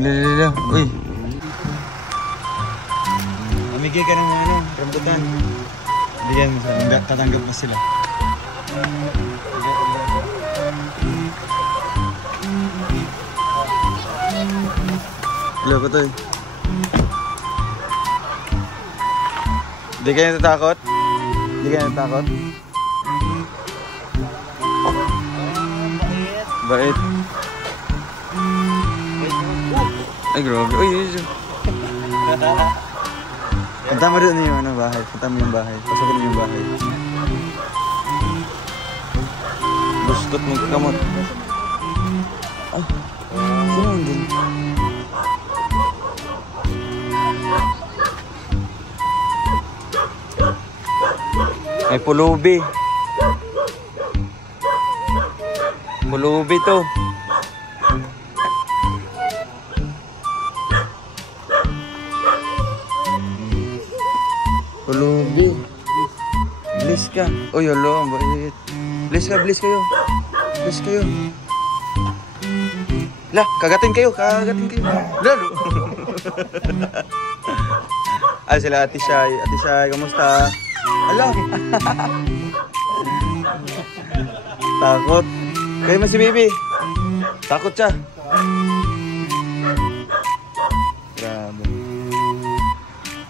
Lala. Uy. Mamigay ka ng ano, rambutan. Bigyan mo sila. Tatanggap mo sila. Hello ko to eh. Hindi kayo natatakot? Hindi kayo natatakot? Bait. Ay, grabe. Uy, punta mo doon yung ano, bahay. Punta mo yung bahay. Pasukin mo yung bahay. Bustot mo kamot. Ay, sino yun din? May pulubi. Pulubi to. Pulubi. Bliss ka. Uy, alo, ang bait. Bliss ka, bliss kayo. Bliss kayo. Lah, kagatin kayo, kagatin kayo. Lalo. Ay, sila Ate Shay. Ate Shay, kamusta? Ala. Takot. Kayo mo si Bibi. Takot siya. Grabe.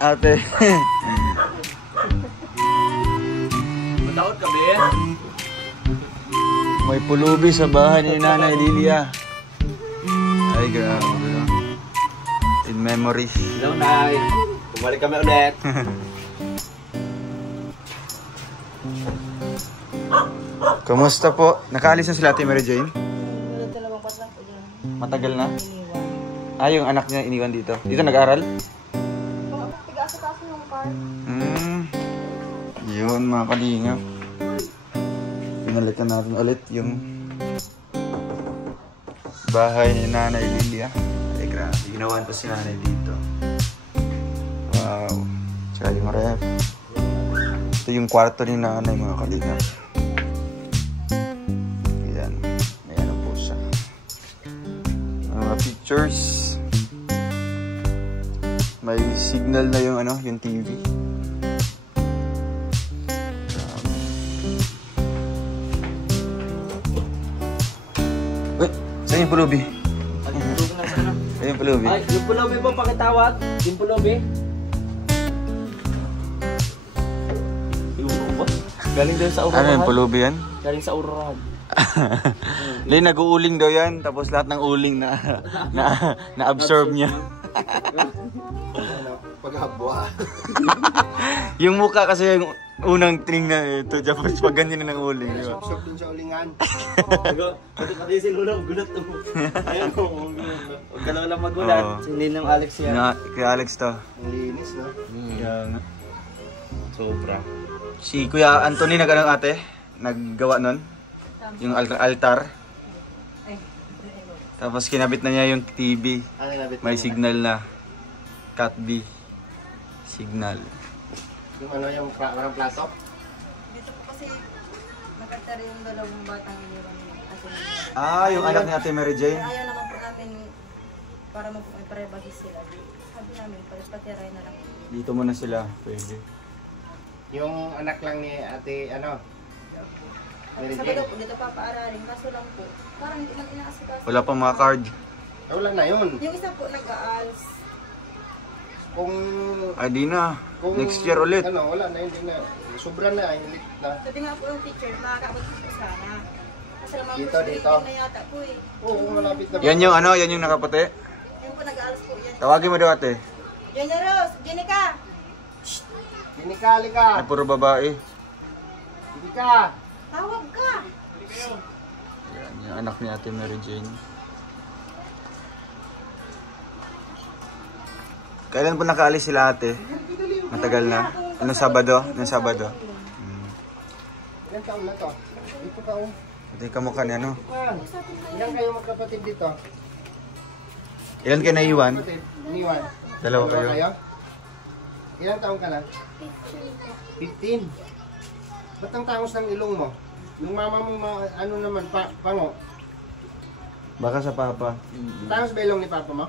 Ate. Matakot ka, Ben? May pulubi sa bahay ni Nanay Lilia. Ay, grabe. In memory. Hello, Nay. Bumalik kami ulit. Kumusta po? Nakaalis na sila Ate Mary Jane? Matagal na? Ah, yung anak niya iniwan dito. Dito nag-aral? Tiga-asakaso yung car. Yun mga kalingap. Pinalikan natin ulit yung bahay ni Nanay Lilia. Ay grabe, ginawan pa si Nanay dito. Wow. Tsaka yung ref. Ito yung kwarto ni Nanay mga kalingap. Ayan. Ayan ang po siya. Mga pictures. May signal na yung ano, yung TV. Saan yung pulubi? Saan yung pulubi? Ay, yung pulubi po pakitawag. Yung pulubi. Yung ba? Galing daw sa Aurora. Ano yung pulubi yan? Galing sa Aurora. Lay, nag-uuling daw yan. Tapos lahat ng uling na absorb niya. Paghabwa. Yung mukha kasi yung unang tingnan ito. Tapos pag ganyan na ng uling. Diba? Absorb din sa ulingan. Pati si Lula, gulat mo. Ayun mo, huwag ka lang magulat. Sinin ng Alex yan. Kay Alex to. Ang linis, no? Kaya nga. Sobra. Si Kuya Anthony nag-anong ate? Naggawa nun? Yung altar. Tapos kinabit na niya yung TV. May signal na. Cat B. Signal. Yung ano yung parang plato? Dito po kasi magkanta rin yung dalawang batang iniwan niya. Ah, yung anak ni Ate Mary Jane? Ayaw naman po namin para magpare-bagis sila. Sabi namin, patirahin na lang. Dito muna sila. Pwede. Yung anak lang ni ate, ano? Mary Sabi Jane. daw po, dito papaaralin. Kaso lang po, parang hindi man inaasikaso. Wala pang mga card. Ay, wala na yun. Yung isa po nag-aals. Kung... Ay, di na. Kung, Next year ulit. Ano, wala na, hindi na. Sobra na, ulit na. Sabi nga po yung teacher, makakabot po sana. Kasi naman Dito, po, dito. na yata po eh. Oo, malapit na. Yan yung ano, yan yung nakaputi. Yung po nag-aals po yan. Tawagin mo daw ate. Jenny Rose, Jenny ka! Binikali ka! Ay, puro babae. Hindi ka! Tawag ka! Yan, yung anak ni Ate Mary Jane. Kailan po nakaalis sila ate? Matagal na. Anong Sabado? Anong Sabado? Ilan taon na to? Dito ka, oh. Ito yung kamukha niya, no? Ilan kayo magkapatid dito? Ilan kayo naiwan? Kapatid, iniwan. Dalawa kayo? Ilang taon ka na? 15. Ba't ang tangos ng ilong mo? Yung mama mo, ano naman, pango? Baka sa papa. Tangos ba ilong ni papa mo?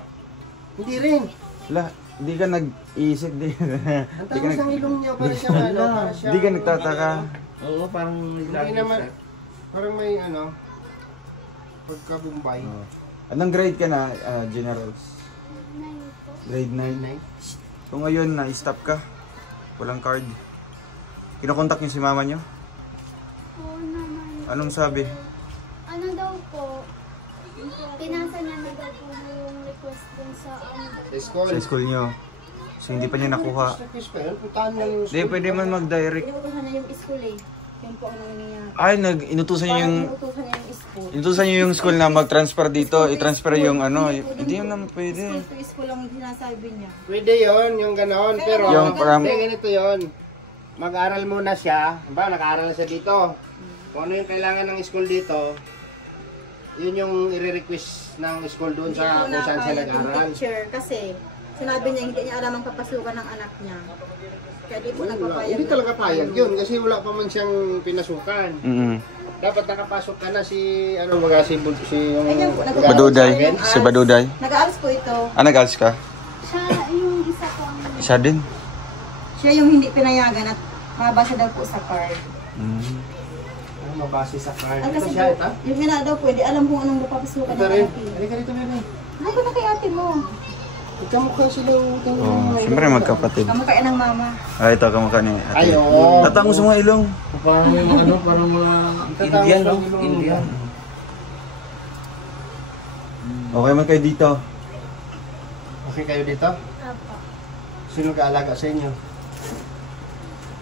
Hindi rin. Wala, hindi ka nag-iisip din. Ang tangos ng ilong niya para siyang ano, para siyang... Hindi ka nagtataka. Oo, parang Hindi naman, parang may ano, pagka-Bombay. Anong grade ka na, Generals? Grade 9. So ngayon, na-stop ka. Walang card. Kinokontak niyo si mama niyo? Oo naman. Anong sabi? Ano daw po, pinasa niya na daw po yung request dun sa School. Sa school niyo. So hindi pa niya nakuha. Request pa yun, puntahan lang yung Hindi, school. pwede man mag-direct. Inuutosan niya yung school eh. Yun po ang nangyayari. Ay, inutusan niyo yung... Inuutosan niya yung school. Inutusan niyo yung school na mag-transfer dito. I-transfer yung ano. Hindi yun naman pwede. School to school lang yung sinasabi niya. Pwede yon yung gano'n, pero Yung parang- hindi, ganito yon. Mag-aral muna siya, ba, nag-aaral na siya dito. Kung ano yung kailangan ng school dito, yun yung i-request ng school doon sa kung saan siya nag-aaral. Teacher, kasi sinabi niya hindi niya alam ang papasukan ng anak niya. Kaya di po nagpapayag. Hindi talaga payag yun kasi wala pa man siyang pinasukan. Dapat nakapasok ka na si, ano baga, si yung... Ayun po, Baduday. Si Baduday. Nag-aaral po ito. Nag-aals ka? Siya, yung isa ko ang... Isa din. Siya yung hindi pinayagan at mabasa daw po sa card. Ano, mabase sa card. Ang Ito kasi siya, po, ito? yung ina daw po, hindi alam kung anong papasukan Ito ng rin. anak niya. Halika dito, bebe. Ay, ko na kay ate mo. Magkamukha sila. Oh, siyempre magkapatid. Kamukha ng mama. Ito kamukha ni ate. Ay, oo. Tatangos mo mga ilong. parang may mga ano, parang mga Indian, no? Indian. Okay man kayo dito. Okay kayo dito? Apa. Sino ka-alaga sa inyo?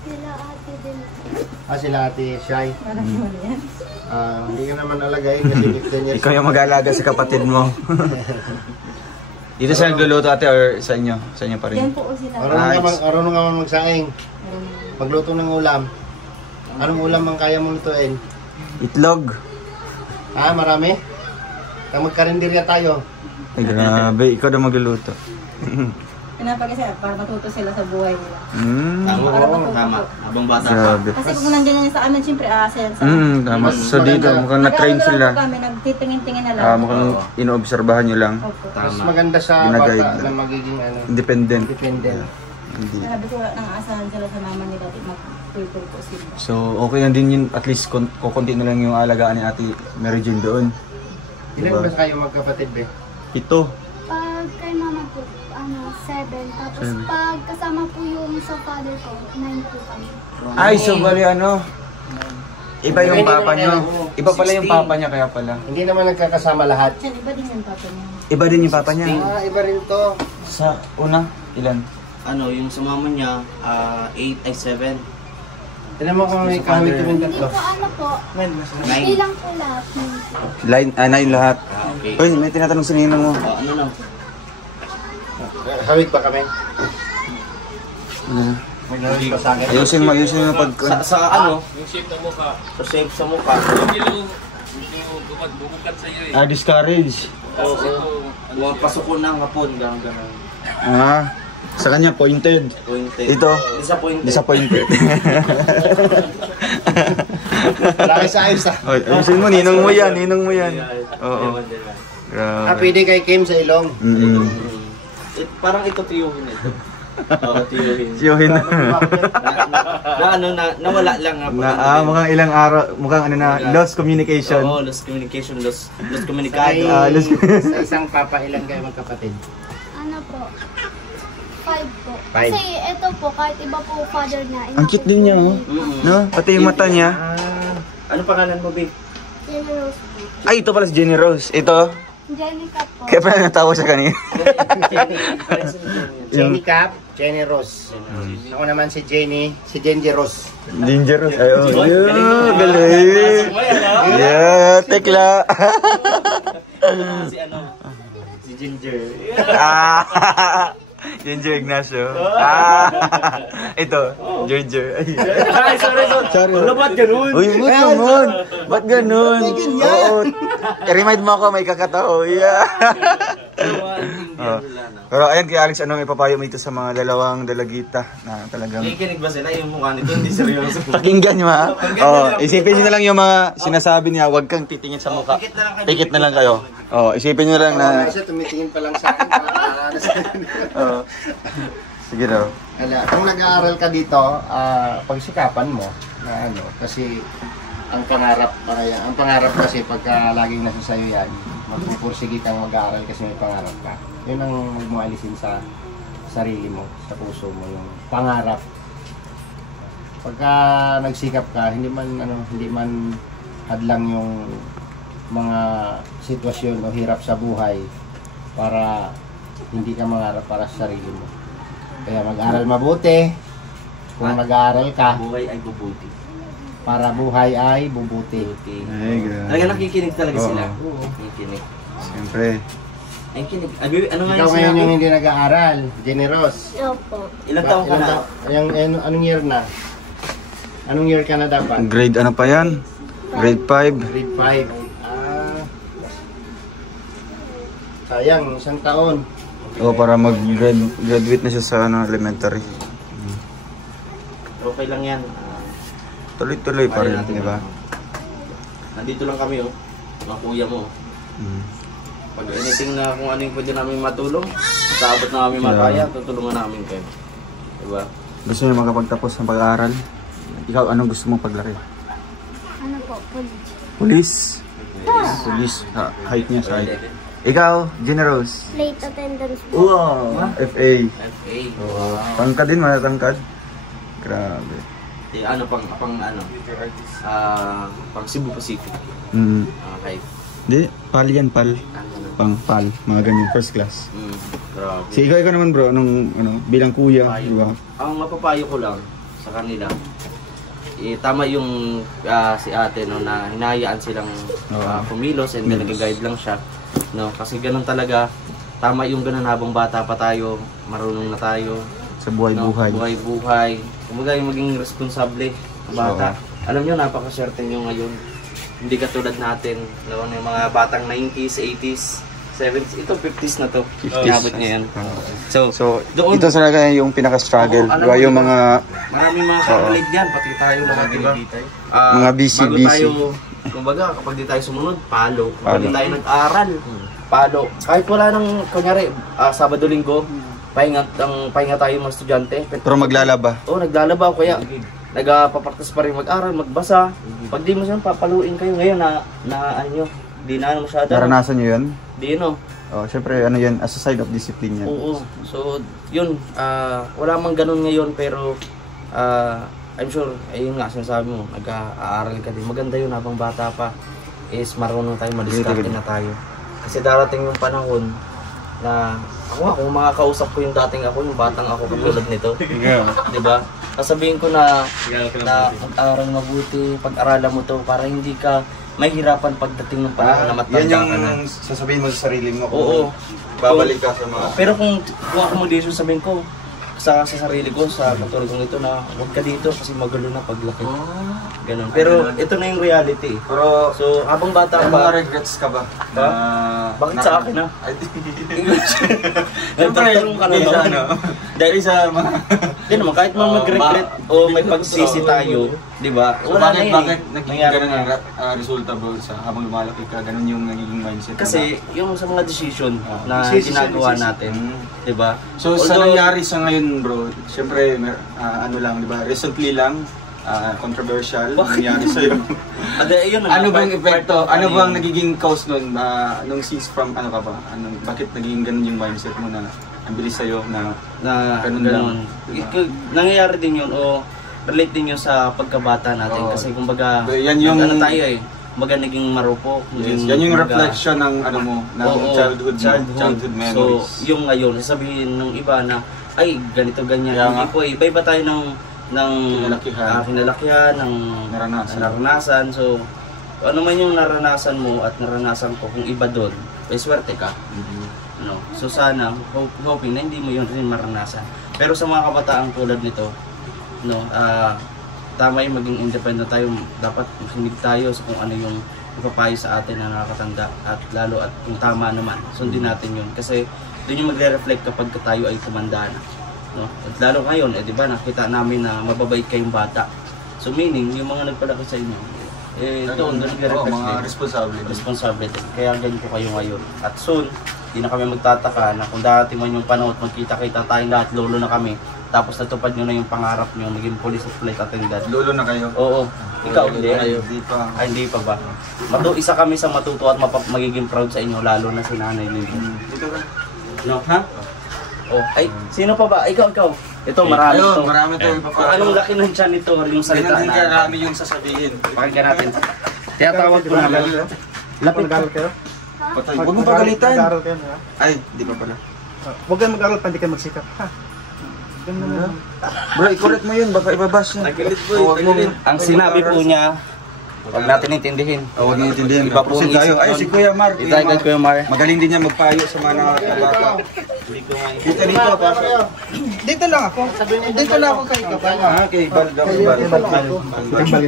Sila ate din. Sila ate Shai. Parang naman yan. Hindi ka naman alagayin kasi 15 years. Ikaw yung mag-aalaga sa kapatid mo. Dito siya nagluluto ate or sa inyo? Sa inyo pa rin? Yan po sila. Marunong ka man magsaing. Magluto ng ulam. Anong ulam ang kaya mong lutuin? Itlog. Marami? Magkarinderya tayo. Ay grabe, ikaw na magluluto. Pinapagisa para matuto sila sa buhay nila. Oo, tama. Habang bata ka. Grabe. Kasi kung nandiyan yan sa amin, siyempre asa yan sa Tama. So dito, mukhang na-train Nag-aaral sila. po kami, nagtitingin-tingin na lang. Mukhang inoobserbahan nyo lang. Opo. Mas Tama. maganda sa Ginaguide bata lang. na magiging Independent. independent. Hindi. Sabi ko, nang-aasahan sila sa mama nila at mag-tutor po sila. So okay na din yun, at least kukunti na lang yung alagaan ni Ate Mary Jane doon. Ilan ba kayo magkapatid, be? Ito. Pag kay mama po, 7. Tapos pag kasama po yung sa father ko, 9 po kami. Ay, so bali ano? Iba yung papa nyo. Iba pala yung papa niya kaya pala. Hindi naman nagkakasama lahat. Yan, iba din yung papa niya. Iba din yung papa niya. Iba rin to. Sa una, ilan? Ano, yung sa mama niya, 8 ay 7. Tignan mo kung may kahoy kami Hindi tatlo. po ano po, 9. ilang po lahat. Line, 9 lahat. Okay. Uy, may tinatanong si Ninong mo. Ano lang? Hawig ba kami? Hawig ba sa akin? Ayusin mo pag... Sa ano? Yung shape ng mukha. Sa shape sa mukha. discourage. Oo. Pasok ko ng hapon, gano'n. Sa kanya, pointed. Pointed. Ito, Disappointed. disappointed. Laki sa ayos Oy, ayusin mo, ninong mo yan. Oo. Grabe. Pwede kay Kim sa ilong. Parang ito tiyuhin ito. Oo, tiyuhin. Siyohin na. Nawala lang nga. Mukhang ilang araw, mukhang lost communication. Oo, lost communication, lost communicado. Sa isang papa, ilan kayo magkapatid? Ano po? 5 po. 5. Kasi ito po, kahit iba po father niya. Ang cute din niya, oh. No? Pati yung mata niya. Ano pangalan mo, babe? Generous po. Ay, ito pala si Jenny Rose. Ito. Jenica po. Kaya pala natawa sa kanina. Jenny Cap, Jenny Rose. Ako naman si Jenny, si Jenny Rose. Dangerous. Ay, oh. Yeah, galing. Yeah, tekla. Si ano? Si Ginger. Ginger Ignacio. Ito, Ginger. Ay, sorry. Ano ba't ganun? Uy, ba't naman? Ba't ganun? Oo. I-remind mo ako, may kakatao. Yeah. Pero ayan, kay Alex, anong ipapayo mo ito sa mga dalawang dalagita na talagang... Nakikinig ba sila? Yung mukha nito, hindi seryoso. Pakinggan nyo ha. Isipin nyo na lang yung mga sinasabi niya, huwag kang titingin sa mukha. Pikit na lang kayo. Isipin nyo lang na... Siya tumitingin pa lang sa akin. Oo. Sige daw. Kung nag-aaral ka dito, pagsikapan mo na ano, kasi ang pangarap kasi pagka laging nasa sayo yan, magpupursige kang mag-aaral kasi may pangarap ka. Yun ang magmualisin sa sarili mo, sa puso mo, yung pangarap. Pagka nagsikap ka, hindi man hadlang yung mga sitwasyon o hirap sa buhay para hindi ka mangarap para sa sarili mo. Kaya mag-aral mabuti. Kung mag-aaral ka, Buhay ay bubuti. para buhay ay bubuti. Ay, grabe. Talaga nakikinig talaga Oo. sila. Nakikinig. Siyempre. Ay, kinig. Ano nga Ikaw yung ngayon sinabi? yung hindi nag-aaral, generous. Opo. Ilang taong ka na? Anong year na? Anong year ka na dapat? Grade ano pa yan? Grade 5. Grade 5. Sayang, isang taon. O para mag-graduate na siya sa elementary. Okay lang yan. Tuloy-tuloy pa rin, Kaya natin di ba? yan. Nandito lang kami, oh. Mga kuya mo. Mm. Pag anything na kung ano yung pwede namin matulong, sa abot na kami makaya, tutulungan namin kayo. Diba? Gusto niyo makapagtapos ng pag-aaral? Ikaw, anong gusto mong paglaki? Ano po? Police. Police. Police. Height niya sa height. Ikaw, Generous. Late attendance po. Wow. FA. FA. Wow. Tangkad din, matatangkad. Grabe. Eh, ano pang Cebu Pacific. Mm. Okay. Di, pal yan, pal. Ano? Pang pal. Mga ganyan, first class. Grabe. Si ikaw naman bro, bilang kuya, di ba? Ang mapapayo ko lang sa kanila, tama yung si ate no, na hinahayaan silang kumilos and nag-guide lang siya. No, kasi ganun talaga, tama yung ganun habang bata pa tayo, marunong na tayo. Sa buhay-buhay. No, buhay-buhay. Kumbaga yung maging responsable na bata. Alam nyo, napakaswerte nyo ngayon. Hindi katulad natin, no, yung mga batang 90s, 80s, 70s, ito 50s na to. 50s. Inabot niya yan. So, doon, ito talaga yung pinaka-struggle. Oo, alam Diba mo, yung mga maraming mga kapalit yan, pati tayo lahat, diba? Mga busy. Bago tayo, kumbaga, kapag di tayo sumunod, palo. Kapag di tayo nag-aral, palo. Kahit wala nang, kunyari, Sabado-Linggo, pahinga tayo mga estudyante. pero maglalaba. Oo, naglalaba o kaya nagpapraktis pa rin mag-aral, magbasa. Pag di mo siya, papaluin kayo ngayon na ano nyo, di na masyado. Naranasan nyo yun? Di no. Oh, syempre, ano yan, as a side of discipline yan. Oo. So, yun, wala mang ganun ngayon pero I'm sure, ayun nga, sinasabi mo, nag-aaral ka din. Maganda yun habang bata pa is marunong tayo, madiskarte na tayo. Kasi darating yung panahon na ako nga, kung makakausap ko yung dating ako, yung batang ako katulad nito. Diba? Sasabihin ko na mag-aral mabuti, pag-aralan mo to para hindi ka mahirapan pagdating ng panahon na matanda yan ka na. yung sasabihin mo sa sarili mo. Oo. Babalik ka sa mga... Pero kung ako mo dito, sabihin ko sa sarili ko, sa katulad kong ito na huwag ka dito kasi magulo na paglaki. Ganun. Pero ito na yung reality. Pero, So, habang bata mga pa, regrets ka ba? bakit sa akin ha? Nagtatanong ka na ba? Dahil sa mga... Hindi naman, kahit mga mag-regret o may pagsisi tayo, di ba? So, bakit naging ganun ang resulta bro sa habang lumalaki ka, ganun yung nagiging mindset? Kasi yung sa mga decision na ginagawa natin, di ba? So sa nangyari sa ngayon bro, syempre ano lang, di ba? Recently lang, controversial nangyari sa iyo. Ano bang epekto? Ano bang nagiging cause nun? Nung since from ano ka ba? Bakit naging ganun yung mindset mo na ang bilis sa iyo na ganun lang? Nangyayari din yun o relate din yun sa pagkabata natin kasi kumbaga yan yung ano tayo eh. Kumbaga naging marupok. Yes, yan yung reflection ng ano mo, ng childhood memories. So, yung ngayon, sasabihin ng iba na ay ganito ganyan. Hindi po, iba-iba tayo ng kinalakihan, ng naranasan. So, ano man yung naranasan mo at naranasan ko, kung iba doon, ay swerte ka. No? So sana, hoping na hindi mo yun rin maranasan. Pero sa mga kabataan tulad nito, no, tama yung maging independent tayo. Dapat makinig tayo sa kung ano yung ipapayo sa atin na nakakatanda at lalo at kung tama naman, sundin natin yun. Kasi doon yung magre-reflect kapag tayo ay tumanda na. No? At lalo ngayon, di ba, nakita namin na mababait kayong bata. So meaning, yung mga nagpalaki sa inyo, doon nag-reflect mga din. Responsibility. Kaya ganito kayo ngayon. At soon, hindi na kami magtataka na kung dati man yung panahon, magkita-kita tayong lahat, lolo na kami. Tapos natupad nyo na yung pangarap nyo, maging police at flight attendant. Lolo na kayo? Oo. Ikaw, hindi? Hindi pa. Ay, hindi pa ba? Isa kami sa matuto at magiging proud sa inyo, lalo na si Nanay Lily. Dito ka. No, ha? Oh, ay, sino pa ba? Ikaw. Ito, marami to. Marami to. Anong laki ng tiyan nito, yung salita na. Marami yung sasabihin. Pakinggan natin. Kaya tawag ko namin. Lapit kayo. Patay. Huwag mong pagalitan. Ay, di pa pala. Huwag kang mag-aral pa, hindi ka magsikap. Ha? Bro, i-correct mo yun, baka ibabas yan. Nagilit po, ang sinabi po niya, huwag natin intindihin. Huwag natin intindihin. Iba po Proceed tayo. Ay, si Kuya Mar. Itagal Kuya Mar. Magaling din niya magpayo sa mga nakakabata. Dito, pasok. Dito lang ako. Dito lang ako kay Kabal. Okay, Bal.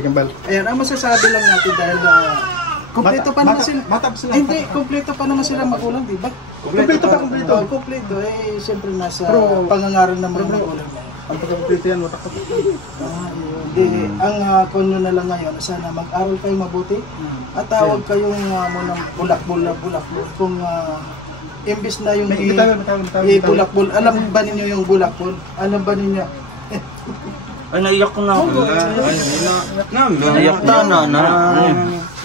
Kambal. Ayan, ang masasabi lang natin dahil kumpleto pa naman sila. Hindi, kumpleto pa naman sila magulang, di ba? Kumpleto. Kumpleto. Eh, siyempre nasa pangangaral ng mga magulang. Ang pagkakumpleto yan, matakot. Ang konyo na lang ngayon, sana mag-aral kayo mabuti at tawag kayong munang bulak-bulak. Kung imbis na yung bulak-bul, alam ba ninyo yung bulak-bul? Alam ba ninyo? Ay, naiyak ko na ako. Naiyak na.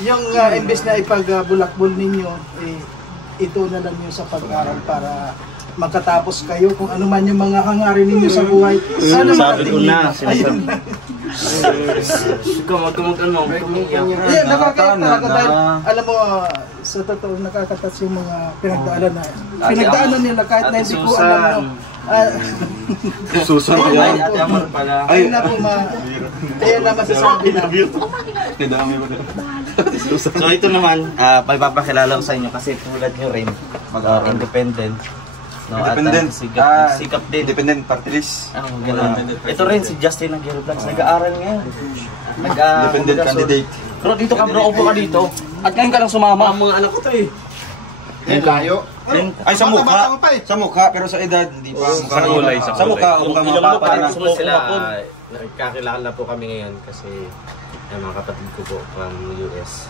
Yung imbes na ipag-bulak-bul ninyo, ito na lang yun sa pag-aral para makatapos kayo kung ano man yung mga hangarin ninyo sa buhay. Sana sabi ko na, ayun na. Ikaw, magkamag-ano. Yeah, nakakita dahil, alam mo, sa totoo, nakakatas yung mga pinagdaanan nila kahit na hindi ko alam mo. Susan ko yan. Ayun na po ayun na masasabi na. So ito naman, papapakilala ko sa inyo kasi tulad nyo rin, independent. No, Independent. Sikap din. Independent party list. Ito rin si Justin Aguirre-Vlogs, nag-aaral ngayon. Independent candidate. Bro, dito ka bro, upo ka dito. At ngayon ka lang sumama. Ang mga anak ko to eh. Layo. Ay, sa mukha. Sa mukha, pero sa edad, hindi pa. Sa kulay. Sa mukha, o baka mga papa na. Sila, nagkakilala po kami ngayon kasi yung mga kapatid ko po from US.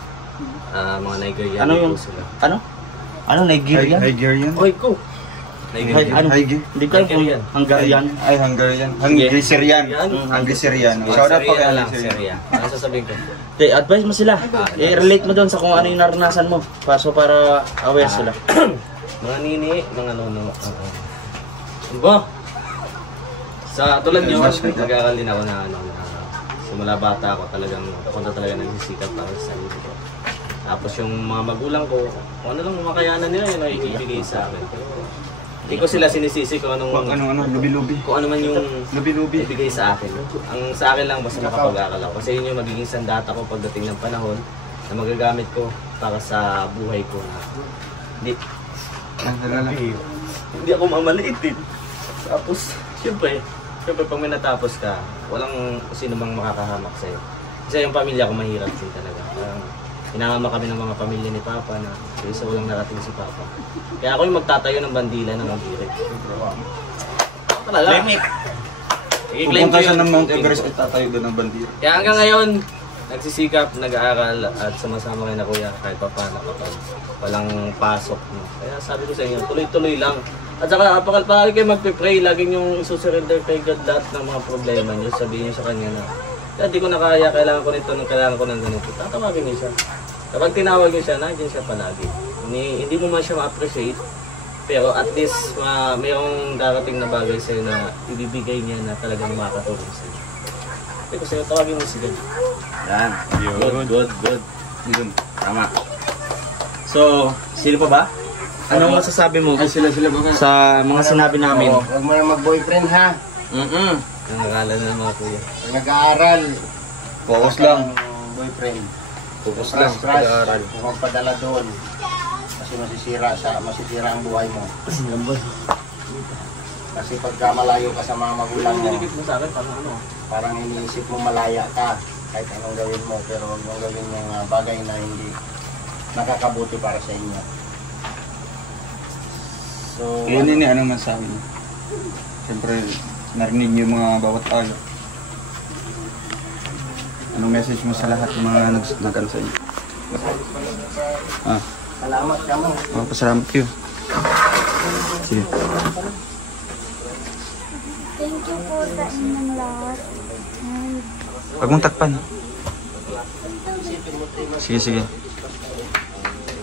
Mga Nigerian po sila. Ano, Nigerian? Nigerian? Oy, ko! Ano? Hindi kayo Hungarian? Ay, Hungarian. Hungarian. Hungarian. Shout out po kay Hungarian. Ano sasabihin ko? Advise mo sila. I-relate mo doon sa kung ano yung naranasan mo. Paso para aware sila. Mga nini, mga nono. Ba? Sa tulad nyo, nag-aaral din ako na simula bata ako talagang nagsisikap para sa sarili ko. Tapos yung mga magulang ko, kung ano lang makayanan nila yun ay ibigay sa akin. Hindi ko sila sinisisi kung anong lubi-lubi. Kung ano man yung lubi-lubi ibigay sa akin. Ang sa akin lang basta makapag-aaral ako. Kasi yun yung magiging sandata ko pagdating ng panahon na magagamit ko para sa buhay ko na hindi ako mamaliit din. Tapos, siyempre pag may natapos ka, walang sino mang makakahamak sa'yo. Kasi yung pamilya ko mahirap din talaga. Hinangama kami ng mga pamilya ni Papa na isa walang narating si Papa. Kaya ako yung magtatayo ng bandila ng Ambirik. Talaga. Pupunta siya ng Mount Everest at tatayo doon ng bandila. Kaya hanggang ngayon, nagsisikap, nag-aaral at sumasama kayo na kuya kahit pa paano kapag walang pasok. Kaya sabi ko sa inyo, tuloy-tuloy lang. At saka palagi kayo magpe-pray, laging yung isusurrender kay God lahat ng mga problema nyo. Sabihin nyo sa kanya na, hindi ko na kaya, kailangan ko nito, kailangan ko ng ganito. Tatawagin niyo siya. Kapag tinawag niyo siya, nandiyan siya palagi. Hindi mo man siya ma-appreciate, pero at least mayroong darating na bagay sa'yo na ibibigay niya na talagang makakatulong sa'yo. Kasi sa'yo, tawagin mo si God. Yan. Good. Yun. Tama. So, sino pa ba? Anong masasabi mo sila ba sa mga sinabi namin? Huwag mo na mag-boyfriend ha. Nangakala na ng mga kuya. Nag-aaral. Focus lang. Boyfriend. Focus lang sa pag-aaral. Huwag padala doon. Kasi masisira ang buhay mo. Kasi pagka malayo ka sa mga magulang mo, mo sa akin, parang iniisip mo malaya ka kahit anong gawin mo, pero huwag mong gawin yung bagay na hindi nakakabuti para sa inyo. So, yun anong masabi niyo? Siyempre, narinig niyo yung mga bawat tayo. Anong message mo sa lahat ng mga nag-ano sa inyo? Salamat ka mo. Pasalamat kayo. Sige. Thank you po sa inyong lahat. And Huwag mong takpan. Sige, sige.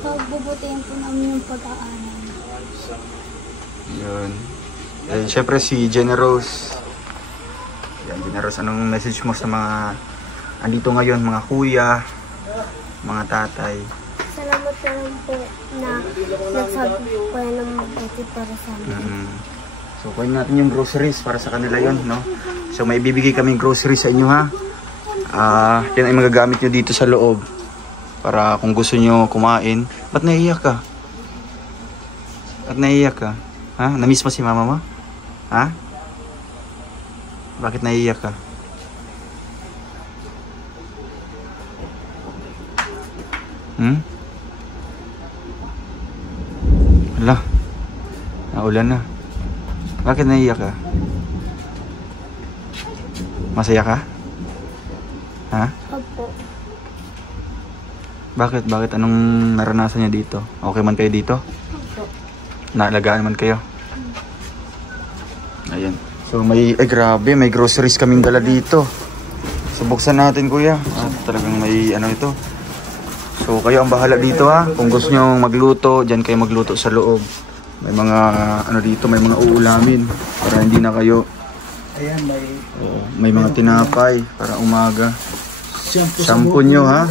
pagbubutihin po namin yung pag-aaral. Yun. Eh, syempre si Jenna Rose. Yan, Jenna Rose, anong message mo sa mga andito ngayon, mga kuya, mga tatay? Salamat na lang po na nagsabi po yan ng mabuti para sa amin. So, kunin natin yung groceries para sa kanila yon, no? So, may bibigay kaming groceries sa inyo, ha? Yan ay magagamit nyo dito sa loob para kung gusto nyo kumain. Ba't naiiyak ka? Ba't naiiyak ka? Ha? Na-miss mo si mama mo? Ha? Bakit naiiyak ka? Hala. Naulan na. Bakit naiiyak ka? Masaya ka? Ha? Opo. Bakit? Bakit? Anong naranasan niya dito? Okay man kayo dito? Opo. Naalagaan man kayo? Ayan. So may, grabe, may groceries kaming dala dito. So buksan natin, kuya. Talagang may ano ito. So kayo ang bahala dito, ha. Kung gusto nyo magluto, dyan kayo magluto sa loob. May mga ano dito, may mga uulamin para hindi na kayo. Ayan, may mga tinapay para umaga. Shampoo nyo, ha.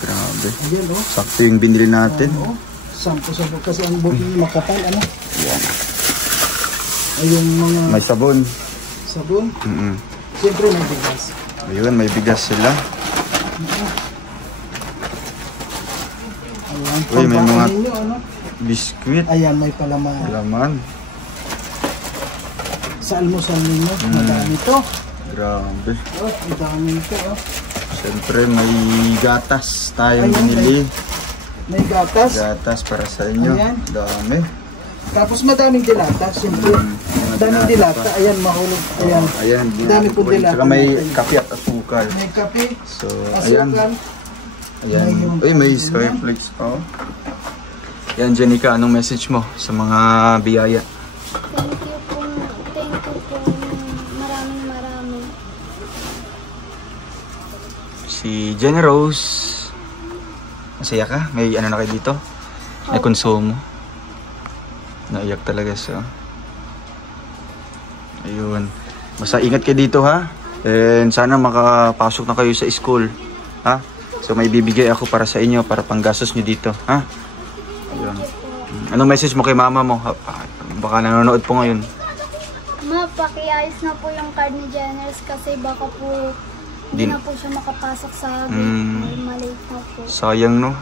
Grabe. Ayan, oh. Sakto yung binili natin. Shampoo kasi ang buhok niya makapal, ano? Ayan. Ay, yung mga May sabon. sabon. Siyempre may bigas. Ayun, may bigas sila. Ayan, Uy, may mga ninyo, ano? biskuit. Ayan, may palaman. Laman. Sa almusal ninyo, madami to. Grabe. Oh, madami ito, oh. Siyempre, may gatas tayong binili. May gatas. Gatas para sa inyo. Ayan. Dami. Tapos madaming dilata, siyempre. Madaming dilata. Ayan, mahulog. Ayan. Ayan. Dami po dilata. Saka may kape at asukal. May kape. So, ayan. Asukal. Ayan. Uy, may soy flakes pa. Oh. Yan, Jenica, anong message mo sa mga biyaya? Thank you po. Maraming. Si Jenna Rose. Masaya ka? May ano na kayo dito? May konsumo. Naiyak talaga siya. Ayun. Basta ingat kayo dito, ha? And sana makapasok na kayo sa school. Ha? So may bibigay ako para sa inyo, para panggastos nyo dito. Ha? Ayun. Anong message mo kay mama mo? Baka nanonood po ngayon. Ma, pakiayos na po yung card ni Jenners kasi baka po hindi na po siya makapasok sa malate na po. Sayang, no?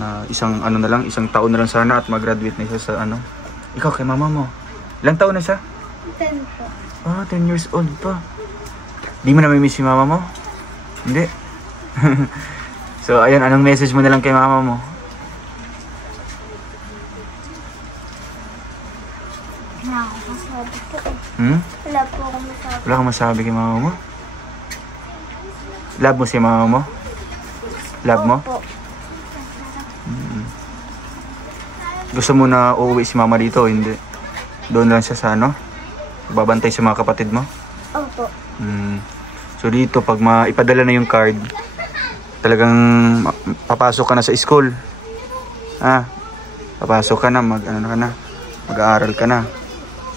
Na isang ano na lang, isang taon na lang sana at mag-graduate na siya sa ano. Ikaw kay mama mo. Ilang taon na siya? 10 po. 10 years old pa. Di mo na may miss si mama mo? Hindi. So, ayun, anong message mo na lang kay mama mo? Wala akong masabi po. Wala po akong masabi. Wala kang masabi kay mama mo? Love mo si mama mo? Love mo? Opo. Gusto mo na uuwi si mama dito o hindi? Doon lang siya sa ano? Babantay sa mga kapatid mo? Opo. So dito, pag maipadala na yung card, talagang papasok ka na sa school. Papasok ka na, mag-aaral ka na.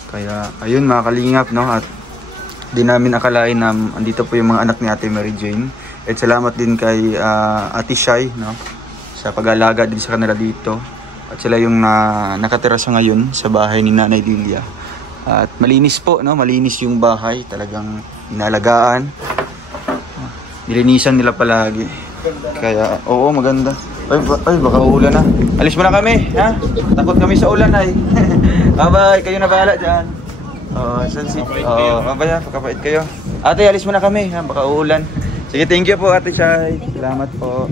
Kaya, ayun mga kalingap, no? At di namin akalain na andito po yung mga anak ni Ate Mary Jane. At salamat din kay Ate Shai, no? Sa pag-alaga din sa kanila dito. At sila yung nakatira sa ngayon sa bahay ni Nanay Lilia. At malinis po, no? Malinis yung bahay. Talagang inalagaan. Nilinisan nila palagi. Kaya, oo, maganda. Ay, baka uulan na. Alis mo na kami, ha? Takot kami sa ulan, ay. Bye-bye, kayo na bahala dyan. Babaya, pagkapait kayo. Ate, alis mo na kami, ha? Baka uulan. Sige, thank you po, Ate Shai. Salamat po.